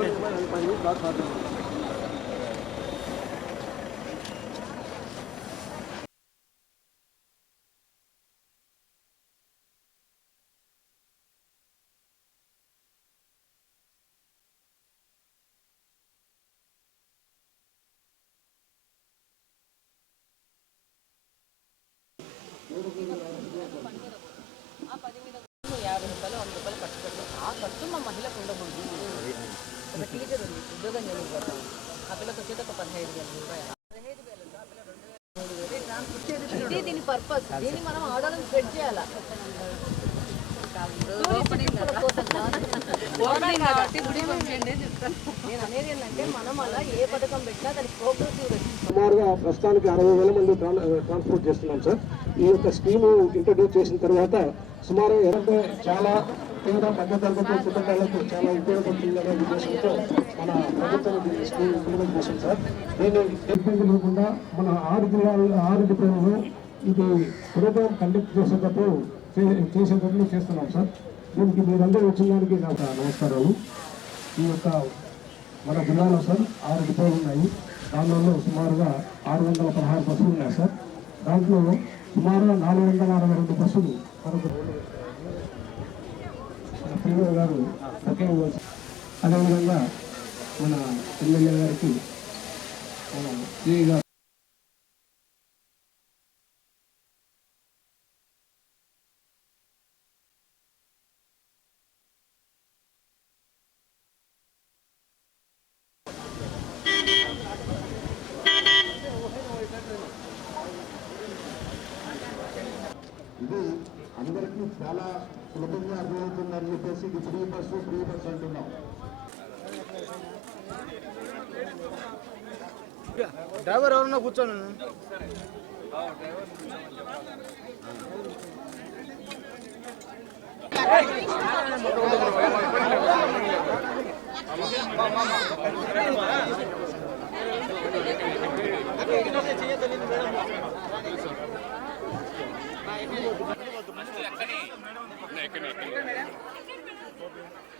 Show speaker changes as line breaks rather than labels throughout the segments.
Thank you. ఒక teacher ఉంది ఉద్యోగం చదువుకోవడం ఆ పిల్లకి వచ్చేది ఒక పదిహేడు వేల రూపాయలు పదిహేడు వేలు ఆ పిల్ల రెండు వేలు మూడు వేలు. ఇట్లా ఇచ్చేది ఇది దీని పర్పస్ దీన్ని మనం ఆర్డర్ స్ప్రెడ్ చేయాలా? నేను అనేది ఏంటంటే మనం అలా ఏ పథకం పెట్టినా దానికి ప్రోగ్రెసివ్
సుమారుగా ప్రస్తుతానికి అరవై వేల మంది ట్రాన్- ట్రాన్స్పోర్ట్ చేస్తున్నాం సార్. ఈ యొక్క స్కీమ్ ఇంట్రడ్యూస్ చేసిన తర్వాత సుమారు ఎనభై చాలా పేద మధ్య తరగతి కుటుంబాలకు చాలా ఉపయోగపడుతుందనే ఉద్దేశంతో మన ప్రభుత్వం ఈ స్కీమ్ ఇంప్లిమెంట్ సార్. నేను ఇబ్బంది లేకుండా మన ఆరు జిల్లాలు ఆరు డిపోలలో ఇది ప్రోగ్రామ్ కండక్ట్ చేసేటప్పుడు చే- చేస్తున్నాం సార్. దీనికి మీరందరూ వచ్చిన దానికి నాకు నమస్కారాలు. ఈ యొక్క మన జిల్లాలో సార్ ఆరు డిపోలు ఉన్నాయి. దానిలో సుమారుగా ఆరు వందల పదహారు బస్సులు ఉన్నాయి సార్. దాంట్లో సుమారుగా నాలుగు వందల అరవై రెండు బస్సులు మనకు మన గారు. సత్యం కోసం అదేవిధంగా మన ఎమ్మెల్యే గారికి మన సిఐ గారు
చాలా సులభంగా అర్థమవుతుందని చెప్పేసి ఇది ఫ్రీ బస్సు ఫ్రీ బస్సు అంటున్నాం
డ్రైవర్ ఎవరన్నా కూర్చోను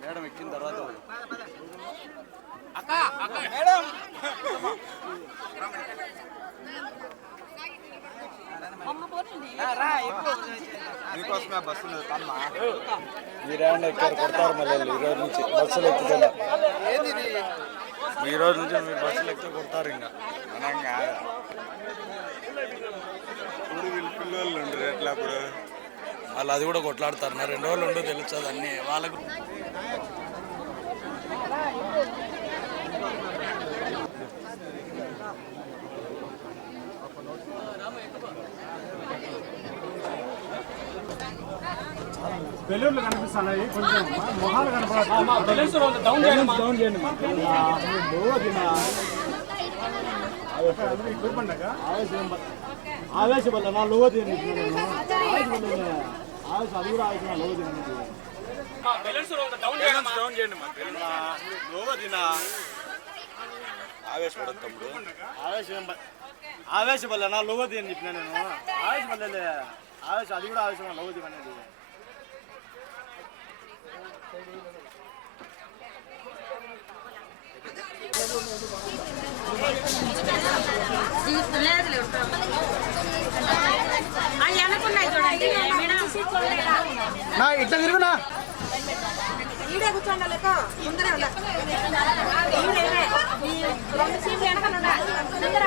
మేడం ఎక్కిన తర్వాత మీకోసమే ఆ బస్సు ఉన్నది తమ్మా మీరేమన్నా ఎక్కారు కొడతారు మళ్ళీ ఈ రోజు నుంచి? బస్సులు ఎక్కుతున్నారు ఈ రోజు నుంచి మీరు బస్సులు ఎక్కితే కొడతారు ఇంకా. వీళ్ళు పిల్లలు ఉండరు ఎట్లా అప్పుడు?
వాళ్ళు అది కూడా కొట్లాడతారు. నా రెండు రోజులు ఉండో తెలుస్తుంది అన్ని. వాళ్ళకు
బెలూన్లు కనిపిస్తున్నాయి. కొంచెం మొహాలు కనపడదు డౌన్ చేయండి డౌన్ చేయండి నా ఆవేశ అది కూడా ఆవేశం లోవ తీయండి డౌన్ చేయండి లోవ తినా
తమ్ముడు
ఆవేశం ఆవేశపల్ల నా లోవ తీయని చెప్పిన నేను ఆవేశపల్లెలే ఆవేశం అది కూడా ఆవేశం లోవ చూడండి. నా ఇట్లా తిరుగునా
ఈడే కూర్చోండి లేక ముందరే రెండు సీట్లు ముందర.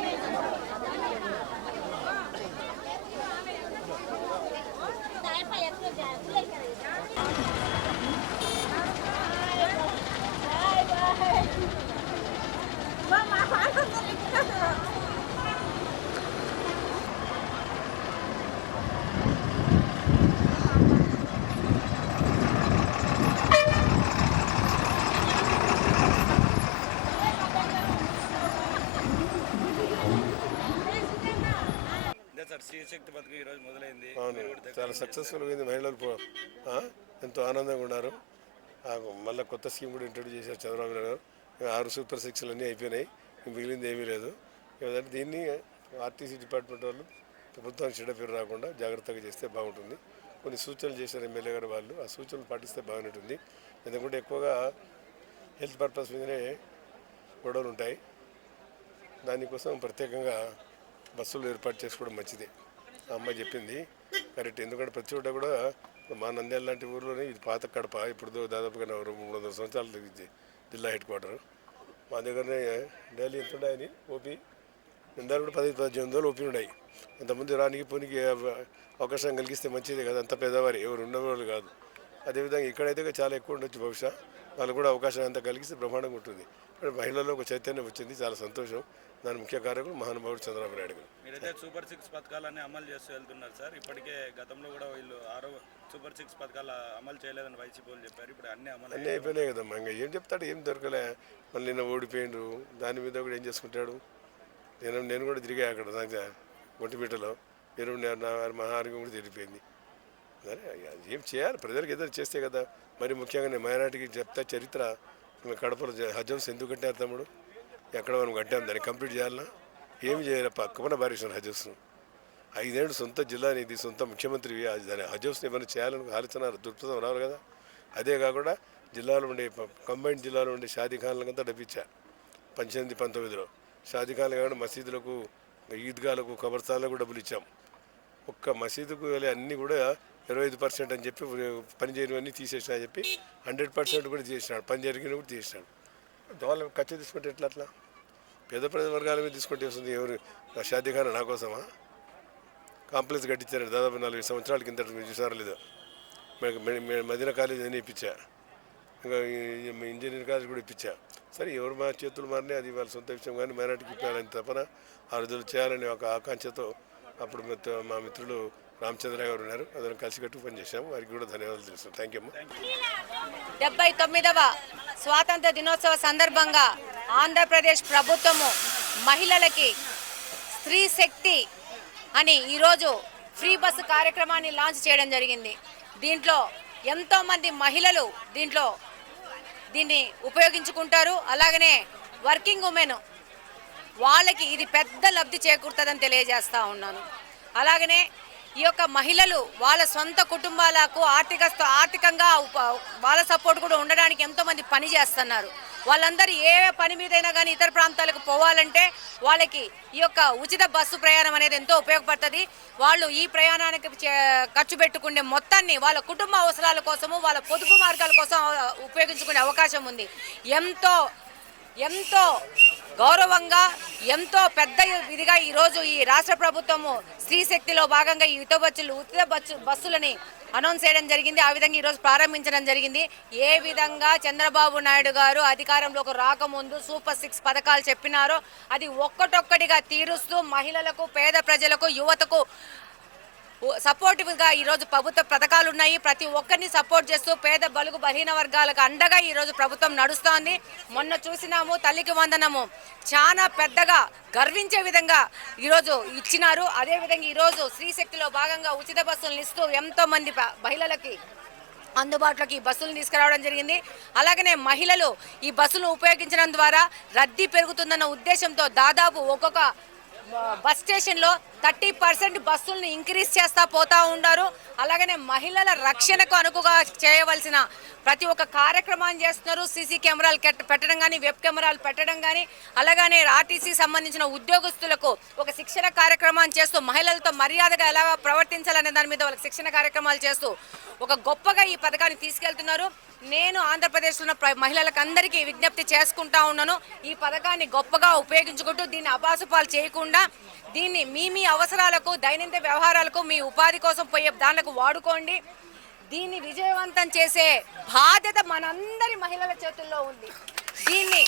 అవును. చాలా సక్సెస్ఫుల్ అయింది. మహిళలు ఎంతో ఆనందంగా ఉన్నారు. మళ్ళీ కొత్త స్కీమ్ కూడా ఇంట్రడ్యూస్ చేశారు చంద్రబాబు నాయుడు గారు. ఆరు సూపర్ సిక్స్లు అన్నీ అయిపోయినాయి. మిగిలింది ఏమీ లేదు. ఏదంటే దీన్ని ఆర్టీసీ డిపార్ట్మెంట్ వాళ్ళు ప్రభుత్వానికి చెడ్డ పేరు రాకుండా జాగ్రత్తగా చేస్తే బాగుంటుంది. కొన్ని సూచనలు చేశారు ఎమ్మెల్యే గారు వాళ్ళు. ఆ సూచనలు పాటిస్తే బాగుంటుంది. ఎందుకంటే ఎక్కువగా హెల్త్ పర్పస్ మీదనే గొడవలు ఉంటాయి. దానికోసం ప్రత్యేకంగా బస్సులు ఏర్పాటు చేసుకోవడం మంచిదే. ఆ అమ్మాయి చెప్పింది కరెక్ట్. ఎందుకంటే ప్రతి చోట కూడా మా నంద్యాల లాంటి ఊర్లోనే ఇది పాత కడప ఇప్పుడు దాదాపుగా మూడు వందల సంవత్సరాలు జిల్లా హెడ్ క్వార్టర్. మా దగ్గరనే డైలీ ఎంత ఉన్నాయని ఓపీ. నిందాలు కూడా పది పద్దెనిమిది వందలు ఓపీ ఉన్నాయి. అంతకుముందు రానికి పోనీకి అవకాశం కలిగిస్తే మంచిదే కదా అంత పేదవారు. ఎవరు ఉన్నవాళ్ళు కాదు. అదేవిధంగా ఇక్కడైతే చాలా ఎక్కువ ఉండొచ్చు బహుశా. వాళ్ళు కూడా అవకాశం అంతా కలిగిస్తే బ్రహ్మాండంగా ఉంటుంది. ఇక్కడ మహిళల్లో ఒక చైతన్యం వచ్చింది చాలా సంతోషం. దాని ముఖ్య కారకులు మహానుభావుడు చంద్రబాబు నాయుడు గారు.
మీరైతే సూపర్ సిక్స్ పథకాలన్నీ అమలు చేస్తూ వెళ్తున్నారు సార్. ఇప్పటికే గతంలో కూడా వీళ్ళు ఆరో సూపర్ సిక్స్ పథకాలు అమలు చేయలేదని వైసీపీ వాళ్ళు చెప్పారు. ఇప్పుడు అన్ని అమలు
అన్నీ అయిపోయినాయి. కదమ్మా. ఇంకా ఏం చెప్తాడు? ఏం దొరకలే. మళ్ళీ నిన్న ఓడిపోయిండు దాని మీద కూడా ఏం చేసుకుంటాడు? నేను నేను కూడా తిరిగా అక్కడ ఒంటిమిట్టలో మీరు నా మా ఆరోగ్యం కూడా తిరిగిపోయింది ఏం చేయాలి? ప్రజలకు ఏదైనా చేస్తే కదా. మరి ముఖ్యంగా నేను మైనార్టీకి చెప్తా చరిత్ర. ఇంకా కడపలో ఎందుకు కట్టారు తమ్ముడు? ఎక్కడ మనం కట్టాం? దాన్ని కంప్లీట్ చేయాలన్నా ఏమి చేయాలి? పక్కన భారీశ్వరం హజ్ ఐదేళ్ళు సొంత జిల్లా ఇది సొంత ముఖ్యమంత్రి దాని హజ్ ఏమైనా చేయాలని ఆలోచన దృక్పథం రావాలి కదా. అదే కాకుండా జిల్లాలో ఉండే కంబైన్ జిల్లాలో ఉండే షాదీఖాన్లకంతా డబ్బిచ్చా. పద్దెనిమిది పంతొమ్మిదిలో. షాదీఖాన్లు కాకుండా మసీదులకు ఈద్గాలకు కబర్స్థాన్లకు డబ్బులు ఇచ్చాం ఒక్క మసీదుకు వెళ్ళి అన్నీ కూడా ఇరవై ఐదు పర్సెంట్ అని చెప్పి పని చేయనివన్నీ తీసేసిన చెప్పి హండ్రెడ్ పర్సెంట్ కూడా తీసినాడు పని జరిగిన కూడా తీసేసినాడు. వాళ్ళ ఖర్చు తీసుకుంటే ఎట్లా అట్లా? పేద ప్రజల వర్గాల మీద తీసుకుంటే వస్తుంది ఎవరు? నా నా కోసమా? కాంప్లెక్స్ కట్టించారు దాదాపు నలభై సంవత్సరాల కింద మీరు చూసారా లేదా. మదీనా కాలేజ్ అని ఇప్పించా. ఇంకా ఇంజనీరింగ్ కాలేజ్ కూడా ఇప్పించా. సరే ఎవరు మా చేతులు మారినా అది వాళ్ళ సొంత విషయం కానీ మైనార్టీకి ఇప్పాలని తప్పన ఆ రోజులు చేయాలని ఒక ఆకాంక్షతో అప్పుడు మా మిత్రులు రామచంద్ర గారు ఉన్నారు. అందరం కలిసికట్టు పనిచేసాము వారికి కూడా ధన్యవాదాలు తెలుసు. థ్యాంక్ యూ
డెబ్బై తొమ్మిదవ స్వాతంత్ర దినోత్సవ సందర్భంగా ఆంధ్రప్రదేశ్ ప్రభుత్వము మహిళలకి స్త్రీ శక్తి అని ఈరోజు ఫ్రీ బస్సు కార్యక్రమాన్ని లాంచ్ చేయడం జరిగింది. దీంట్లో ఎంతోమంది మహిళలు దీంట్లో దీన్ని ఉపయోగించుకుంటారు. అలాగనే వర్కింగ్ ఉమెన్ వాళ్ళకి ఇది పెద్ద లబ్ధి చేకూరుతుందని తెలియజేస్తా ఉన్నాను. అలాగనే ఈ యొక్క మహిళలు వాళ్ళ సొంత కుటుంబాలకు ఆర్థిక ఆర్థికంగా ఉప- వాళ్ళ సపోర్ట్ కూడా ఉండడానికి ఎంతోమంది పని చేస్తున్నారు. వాళ్ళందరూ ఏ పని మీదైనా కానీ ఇతర ప్రాంతాలకు పోవాలంటే వాళ్ళకి ఈ యొక్క ఉచిత బస్సు ప్రయాణం అనేది ఎంతో ఉపయోగపడుతుంది. వాళ్ళు ఈ ప్రయాణానికి చే- ఖర్చు పెట్టుకునే మొత్తాన్ని వాళ్ళ కుటుంబ అవసరాల కోసము వాళ్ళ పొదుపు మార్గాల కోసం ఉపయోగించుకునే అవకాశం ఉంది. ఎంతో ఎంతో గౌరవంగా ఎంతో పెద్ద ఇదిగా ఈరోజు ఈ రాష్ట్ర ప్రభుత్వము స్త్రీ శక్తిలో భాగంగా ఈ యుత బస్సులు ఉచిత బస్సు బస్సులని అనౌన్స్ చేయడం జరిగింది. ఆ విధంగా ఈరోజు ప్రారంభించడం జరిగింది. ఏ విధంగా చంద్రబాబు నాయుడు గారు అధికారంలోకి రాకముందు సూపర్ సిక్స్ పథకాలు చెప్పినారో అది ఒక్కటొక్కటిగా తీరుస్తూ మహిళలకు పేద ప్రజలకు యువతకు సపోర్టివ్గా ఈరోజు ప్రభుత్వ పథకాలు ఉన్నాయి. ప్రతి ఒక్కరిని సపోర్ట్ చేస్తూ పేద బలుగు బలహీన వర్గాలకు అండగా ఈరోజు ప్రభుత్వం నడుస్తోంది. మొన్న చూసినాము తల్లికి వందనము. చాలా పెద్దగా గర్వించే విధంగా ఈరోజు ఇచ్చినారు. అదేవిధంగా ఈరోజు స్త్రీశక్తిలో భాగంగా ఉచిత బస్సులను ఇస్తూ ఎంతోమంది ప- మహిళలకి అందుబాటులోకి ఈ బస్సులు తీసుకురావడం జరిగింది. అలాగనే మహిళలు ఈ బస్సులను ఉపయోగించడం ద్వారా రద్దీ పెరుగుతుందన్న ఉద్దేశంతో దాదాపు ఒక్కొక్క బస్ స్టేషన్లో థర్టీ పర్సెంట్ బస్సులను ఇంక్రీజ్ చేస్తా పోతా ఉన్నారు. అలాగనే మహిళల రక్షణకు అనుకుగా చేయవలసిన ప్రతి ఒక్క కార్యక్రమాన్ని చేస్తున్నారు. సీసీ కెమెరాలు పెట్టడం కానీ వెబ్ కెమెరాలు పెట్టడం కానీ అలాగనే ఆర్టీసీ సంబంధించిన ఉద్యోగస్తులకు ఒక శిక్షణ కార్యక్రమాన్ని చేస్తూ మహిళలతో మర్యాదగా ఎలా ప్రవర్తించాలనే దాని మీద వాళ్ళకి శిక్షణ కార్యక్రమాలు చేస్తూ ఒక గొప్పగా ఈ పథకాన్ని తీసుకెళ్తున్నారు. నేను ఆంధ్రప్రదేశ్లో ఉన్న ప్ర- మహిళలకు అందరికీ విజ్ఞప్తి చేసుకుంటా ఉన్నాను. ఈ పథకాన్ని గొప్పగా ఉపయోగించుకుంటూ దీన్ని అబాసుపాలు చేయకుండా దీన్ని మీ మీ అవసరాలకు దైనందిన వ్యవహారాలకు మీ ఉపాధి కోసం పోయే దానికి వాడుకోండి. దీన్ని విజయవంతం చేసే బాధ్యత మనందరి మహిళల చేతుల్లో ఉంది. దీన్ని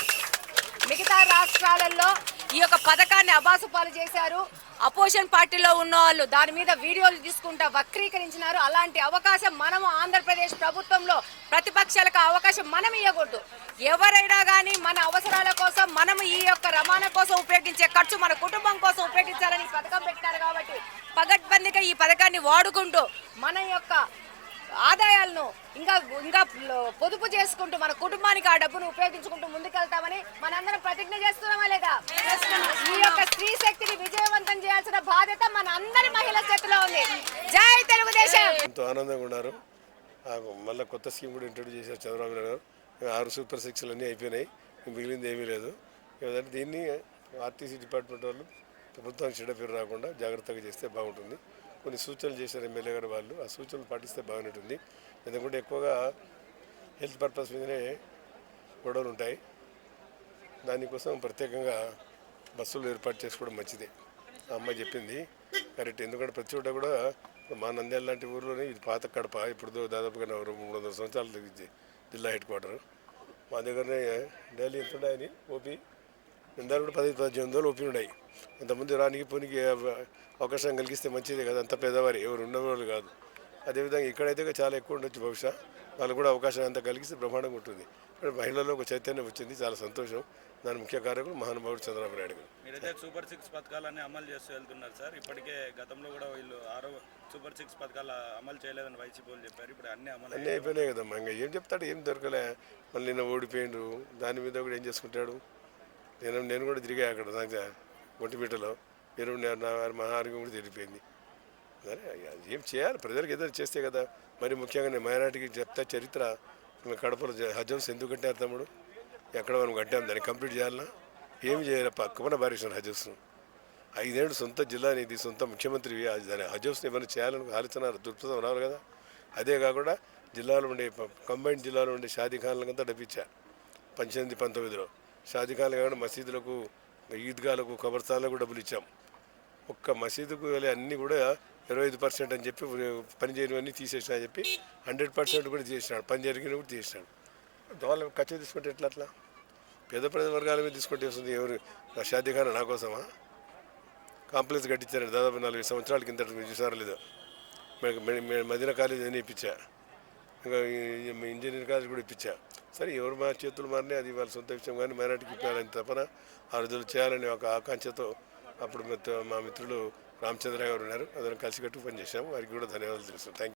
మిగతా రాష్ట్రాలలో ఈ యొక్క పథకాన్ని అబాసుపాలు చేశారు. అపోజిషన్ పార్టీలో ఉన్న వాళ్ళు దాని మీద వీడియోలు తీసుకుంటా వక్రీకరించినారు. అలాంటి అవకాశం మనము ఆంధ్రప్రదేశ్ ప్రభుత్వంలో ప్రతిపక్షాలకు అవకాశం మనం ఇవ్వకూడదు ఎవరైనా కానీ మన అవసరాల కోసం మనం ఈ యొక్క రవాణా కోసం ఉపయోగించే ఖర్చు మన కుటుంబం కోసం ఉపయోగించాలని పథకం పెట్టారు కాబట్టి
పగడ్బందీగా ఈ పథకాన్ని వాడుకుంటూ మన యొక్క ఆదాయాలను ఇంకా ఇంకా పొదుపు చేసుకుంటూ మన కుటుంబానికి ఆ డబ్బును ఉపయోగించుకుంటూ ముందుకెళ్తామని మనందరం ప్రతిజ్ఞ చేస్తున్నామా లేదా? ఈ యొక్క స్త్రీ శక్తిని విజయవంతం చేయాల్సిన బాధ్యత మన అందరి మహిళ చేతిలో ఉంది. జై తెలుగుదేశం!
ఎంతో ఆనందంగా ఉన్నారు. మళ్ళీ కొత్త స్కీమ్ కూడా ఇంట్రొడ్యూస్ చేశారు చంద్రబాబు నాయుడు ఆరు సూపర్ సిక్స్లు అన్నీ అయిపోయినాయి మిగిలింది ఏమీ లేదు. ఏదంటే దీన్ని ఆర్టీసీ డిపార్ట్మెంట్ వాళ్ళు ప్రభుత్వానికి చెడ్డ పేరు రాకుండా జాగ్రత్తగా చేస్తే బాగుంటుంది. కొన్ని సూచనలు చేశారు ఎమ్మెల్యే గారు వాళ్ళు. ఆ సూచనలు పాటిస్తే బాగుంటుంది. ఎందుకంటే ఎక్కువగా హెల్త్ పర్పస్ మీదనే గొడవలు ఉంటాయి. దానికోసం ప్రత్యేకంగా బస్సులు ఏర్పాటు చేసుకోవడం మంచిదే. ఆ అమ్మాయి చెప్పింది. కరెక్ట్. ఎందుకంటే ప్రతి చోట కూడా మా నంద్యాల లాంటి ఊర్లోనే ఇది పాత కడప. ఇప్పుడు దాదాపుగా మూడు వందల సంవత్సరాల జిల్లా హెడ్ క్వార్టర్. మా దగ్గరనే డైలీ ఎంత ఉన్నాయని ఓపీ నిందాలు కూడా పది పద్దెనిమిది వందలు ఓపీ ఉన్నాయి అంతకుముందు రానికి పోనీకి అవకాశం కలిగిస్తే మంచిదే కదా అంత పేదవారు ఎవరు ఉన్నవాళ్ళు కాదు. అదేవిధంగా ఇక్కడైతే చాలా ఎక్కువ ఉండొచ్చు బహుశా. వాళ్ళకు కూడా అవకాశం అంతా కలిగిస్తే బ్రహ్మాండంగా ఉంటుంది. ఇక్కడ మహిళల్లో ఒక చైతన్యం వచ్చింది చాలా సంతోషం. దాని ముఖ్య కారకుడు మహానుభావుడు చంద్రబాబు నాయుడు గారు.
సూపర్ సిక్స్ పథకాలన్నీ అమలు చేస్తూ వెళ్తున్నారు సార్. ఇప్పటికే గతంలో కూడా వీళ్ళు ఆరో సూపర్ సిక్స్ పథకాలు అమలు చేయలేదని వైసీపీ వాళ్ళు చెప్పారు. ఇప్పుడు అన్ని అమలు
అన్నీ అయిపోయినాయి కదమ్మా. ఇంకా ఏం చెప్తాడు ఏం దొరకలే. మళ్ళీ నిన్న ఓడిపోయిండు దాని మీద కూడా ఏం చేసుకుంటాడు? నేను నేను కూడా తిరిగా అక్కడ ఒంటిపీటలో మీరు నేను నా మా ఆరోగ్యం కూడా తిరిగిపోయింది సరే అది ఏం చేయాలి? ప్రజలకు ఏదో చేస్తే కదా. మరి ముఖ్యంగా నేను మైనార్టీకి చెప్తా చరిత్ర. కడపలో హజమ్స్ ఎందుకు కట్టారు తమ్ముడు? ఎక్కడ మనం కట్టాం? దాన్ని కంప్లీట్ చేయాలన్నా ఏం చేయాలి? పక్కన బారేసిన హజమ్స్ను ఐదేళ్ళు సొంత జిల్లా నీది సొంత ముఖ్యమంత్రి దాని హజమ్స్ని ఏమైనా చేయాలని ఆలోచన దృక్పథం రావాలి కదా. అదే కాకుండా జిల్లాలో ఉండే కంబైన్ జిల్లాలో ఉండే షాదీఖాన్లకంతా డబ్బిచ్చా. పద్దెనిమిది పంతొమ్మిదిలో. షాదీఖాన్లు కాకుండా మసీదులకు ఈద్గాలకు కబర్స్థాన్లకు డబ్బులు ఇచ్చాం. ఒక్క మసీదుకు వెళ్ళే అన్నీ కూడా ఇరవై ఐదు పర్సెంట్ అని చెప్పి పని చేయనివన్నీ తీసేసిన అని చెప్పి హండ్రెడ్ పర్సెంట్ కూడా చేసినాడు. పని జరిగిన కూడా చేసినాడు. వాళ్ళ ఖర్చు తీసుకుంటే ఎట్లా అట్లా? పేద ప్రజల వర్గాల మీద తీసుకుంటే వస్తుంది ఎవరు? నా నా కోసమా? కాంప్లెక్స్ కట్టించారు దాదాపు నలభై సంవత్సరాల కింద మీరు చూసారా లేదో. మదీన మదీనా కాలేజ్ అని ఇప్పించా. ఇంకా ఇంజనీర్ ఇంజనీరింగ్ కాలేజ్ కూడా ఇప్పించా. సరే ఎవరు మా చేతులు మారినా అది వాళ్ళ సొంత విషయం. కానీ మైనార్టీకి ఇప్పాలని తపన ఆ రోజులు చేయాలనే ఒక ఆకాంక్షతో అప్పుడు మా మిత్రులు రామచంద్ర గారు ఉన్నారు. అందరం కలిసికట్టు పనిచేసాము వారికి కూడా ధన్యవాదాలు తెలుసు. థ్యాంక్